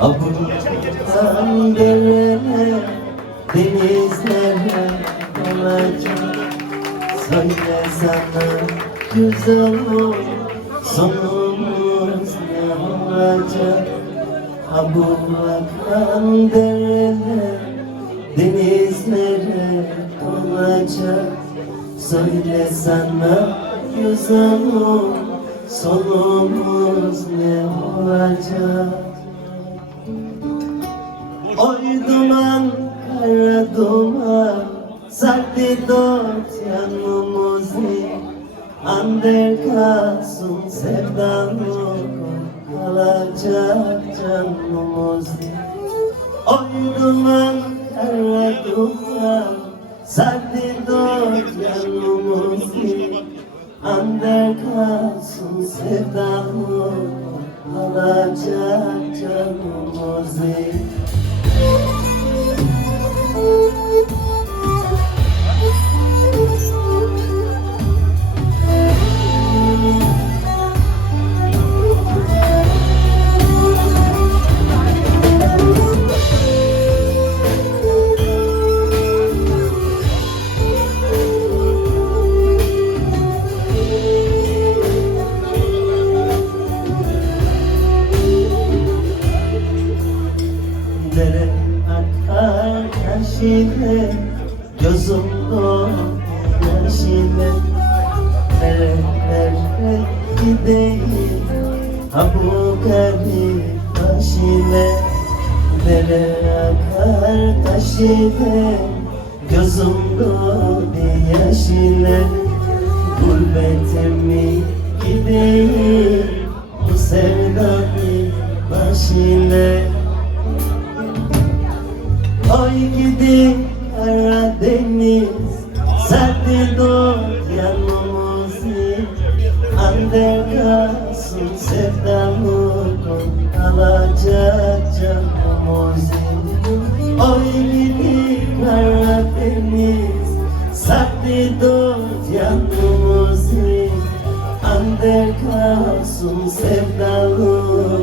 Abudan derene, denizlere olacak. Söyle sana güzel ol, sonumuz ne olacak? Abudan derene, denizlere olacak. Söyle sana güzel ol, sonumuz ne olacak? Oy duman, kara duman, sardı dört yanımızı. Ander kalsın sevdalı, kalacak canımızı. Oy duman, kara duman, sardı dört yanımızı. Ander kalsın sevdalı, kalacak canımızı. Dere akar karşıda, gözüm dolu yaşında. Nerelere gideyim, ha bu garip başına. Dere akar taşıda, gözüm dolu yaşına. Gurbetimi gideyim, bu sevdanın başına. Oy gidi Karadeniz, serdi dört yanımızı. Ander kalsın sevdamı, alacak canımızı. Oy gidi Karadeniz, serdi dört yanımızı. Ander kalsın sevdalı,